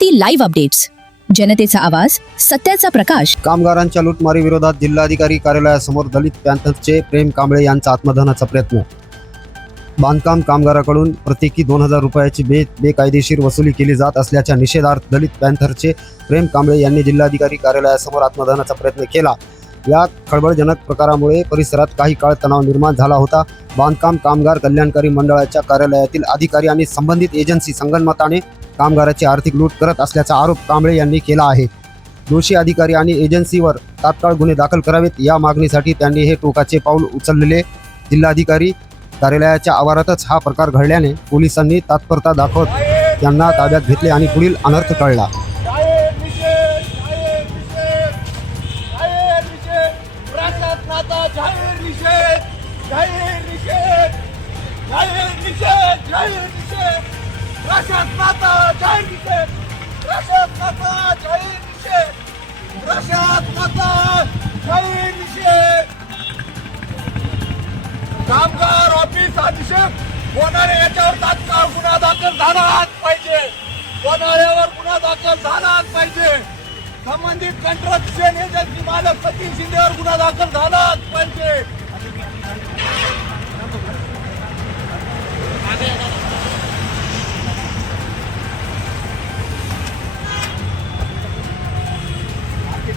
उन्नती live updates, जनतेचा आवाज, सत्याचा प्रकाश. कामगारांच्या लूटमारी विरोधात जिल्हाधिकारी कार्यालयासमोर दलित पॅंथरचे प्रेम कांबळे यांचा आत्मदहनाचा प्रयत्न. बांधकाम कामगाराकडून प्रत्येकी 2000 रुपयाची बेकायदेशीर वसुली केली जात असल्याच्या निषेधार्थ दलित पॅंथरचे प्रेम कांबळे यांनी जिल्हाधिकारी कार्यालयासमोर आत्मदहनाचा प्रयत्न केला. या खळबळजनक प्रकारामुळे परिसरात काही काळ तणाव निर्माण झाला होता. बांधकाम कामगार कल्याणकारी मंडळाच्या कार्यालयातील अधिकारी आणि संबंधित एजन्सी संगनमताने कामगाराची आर्थिक लूट करत असल्याचा आरोप कांबळे यांनी केला आहे. दोषी अधिकारी आणि एजन्सीवर तात्काळ गुन्हे दाखल करावेत या मागणीसाठी त्यांनी हे टोकाचे पाऊल उचललेले. जिल्हाधिकारी कार्यालयाच्या आवारातच हा प्रकार घडल्याने पोलिसांनी तत्परता दाखवत त्यांना ताब्यात घेतले आणि पुढील अनर्थ टळला. कामगार ऑफिस अधीक्षक होणारे याच्यावर तात्काळ गुन्हा दाखल झालाच पाहिजे. होणाऱ्यावर गुन्हा दाखल झालाच पाहिजे. संबंधित कंत्राटदार एजन्सी मालक सतीश शिंदेवर गुन्हा दाखल झालाच पाहिजे.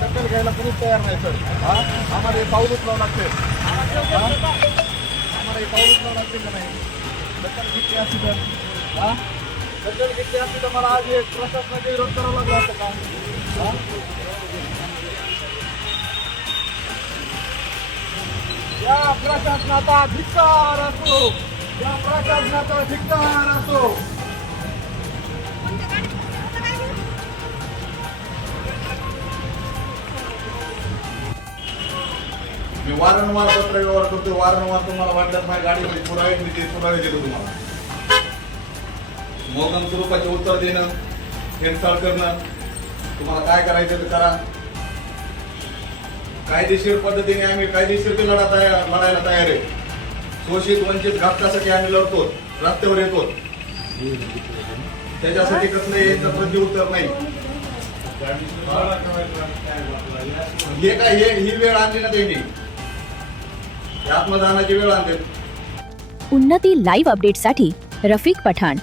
दखल घ्यायला कोणीच तयार नाही सर. आम्हाला हे पाऊल उचलावं लागते. आम्हाला हे पाऊल उचलावं लागते का नाही? दखल घेतली असती तर दखल घेतली असती तर मला आज एक प्रशासनाचा विरोध करावा लागला असता का? या प्रशासनाचा धिक्कार असो. या प्रशासनाचा धिक्कार असो. मी वारंवार पत्र व्यवहार करतो. वारंवार तुम्हाला वाटल्यास माझ्या गाडीमध्ये पुरावे देतो तुम्हाला. मोगम स्वरूपाचे उत्तर देणं, हेरसाळ करणं, तुम्हाला काय करायचं ते करा. कायदेशीर पद्धतीने आम्ही कायदेशीर ते लढायला तयार आहे. शोषित वंचित घटकासाठी आम्ही लढतो, रस्त्यावर येतो. त्याच्यासाठी कसलं याचं प्रत्युत्तर नाही. हे काय ही वेळ आणली ना त्यांनी, आत्मदानाची वेळ आणते. उन्नती लाईव्ह अपडेट्ससाठी रफिक पठाण.